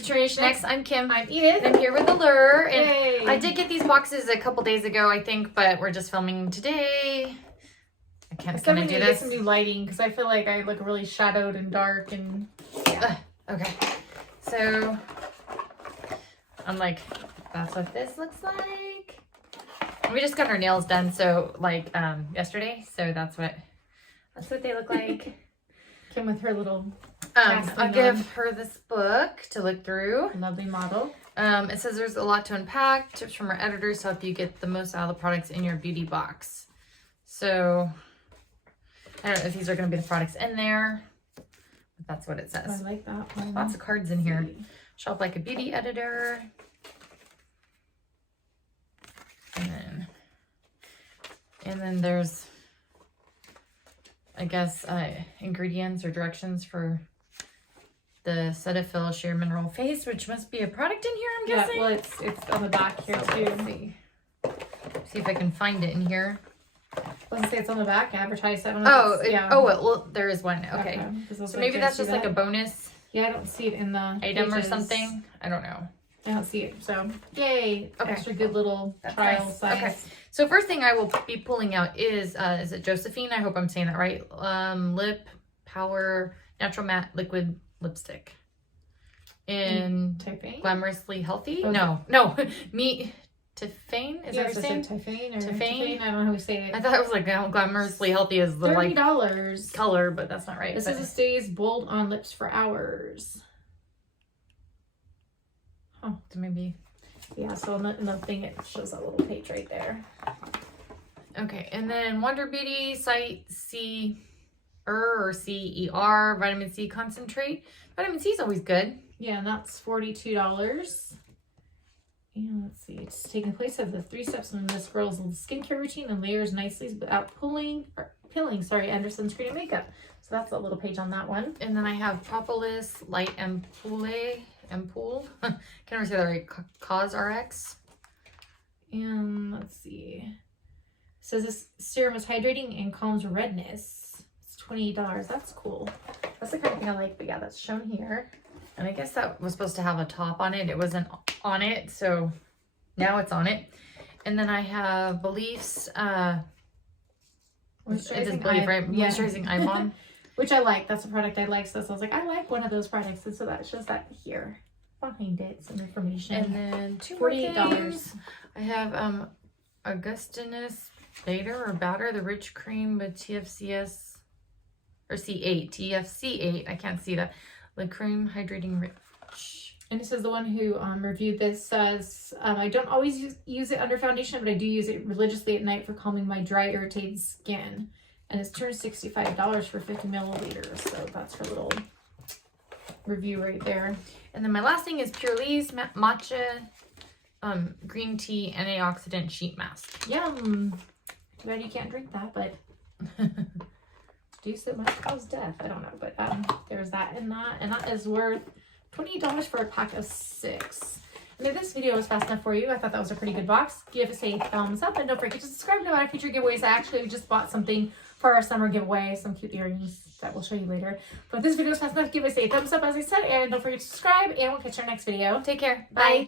to Trinity Next. I'm Kim. I'm Edith. I'm here with Allure. And Yay. I did get these boxes a couple days ago, I think, but we're just filming today. I can't do Get this. some new lighting because I feel like I look really shadowed and dark and yeah. Okay. So I'm like, that's what this looks like. And we just got our nails done yesterday, so that's what they look like. Kim with her little I'll give her this book to look through. Lovely model. It says there's a lot to unpack, tips from our editors to help you get the most out of the products in your beauty box. So I don't know if these are going to be the products in there, but that's what it says. I like that one. Lots of cards in here. Shop like a beauty editor. And then there's, I guess, ingredients or directions for the Cetaphil Sheer Mineral Face, which must be a product in here, I'm guessing. Yeah, well, it's on the back here too. Let's see if I can find it in here. Doesn't say it's on the back. Advertise that one. Well, there is one. Okay. So maybe that's just like a bonus. Yeah, I don't see it in the item pages. or something. I don't know. I don't see it. So yay! Okay. Extra good little trial size. Okay. So first thing I will be pulling out is it Josephine? I hope I'm saying that right. Lip Power Natural Matte Liquid Lipstick. In Glamorously Healthy? Okay. No. Meet Tiffane? Is that what you're saying? Tiffane? I don't know how we say it. I thought it was like Glamorously Healthy is the $30 color, but that's not right. This is a stays bold on lips for hours. Oh, maybe. Yeah, so in the thing it shows that little page right there. Okay, and then Wonder Beauty Site CER or CER Vitamin C Concentrate. Vitamin C is always good. Yeah, and that's $42. And let's see, it's taking place of the 3 steps in this girl's skincare routine and layers nicely without pilling under sunscreen and makeup. So that's a little page on that one. And then I have Propolis Light Ampoule. Can never say that right. Cause RX. And let's see. It says this serum is hydrating and calms redness. It's $28. That's cool. That's the kind of thing I like. But yeah, that's shown here. And I guess that was supposed to have a top on it. It wasn't on it, so now it's on it. And then I have Beliefs. Moisturizing eye balm. Which I like. That's a product I like. So I was like, I like one of those products. And so that shows that here. Behind it. Some information. And then $48. I have Augustinus Batter, the Rich Cream with TFCS or C8. TFC8. I can't see that. The Cream Hydrating Rich. And this is the one who reviewed this. Says, I don't always use it under foundation, but I do use it religiously at night for calming my dry, irritated skin. And it's $265 for 50 milliliters. So that's her little review right there. And then my last thing is Pure Lee's Matcha Green Tea Antioxidant Sheet Mask. Yum. Too bad you can't drink that, but do so much cause death. I don't know, but there's that and that. And that is worth $28 for a pack of 6. And if this video was fast enough for you, I thought that was a pretty good box. Give us a thumbs up and don't forget to subscribe to our future giveaways. I actually just bought something for our summer giveaway, some cute earrings that we'll show you later. But if this video was fast enough, give us a thumbs up as I said, and don't forget to subscribe, and we'll catch you in our next video. Take care. Bye.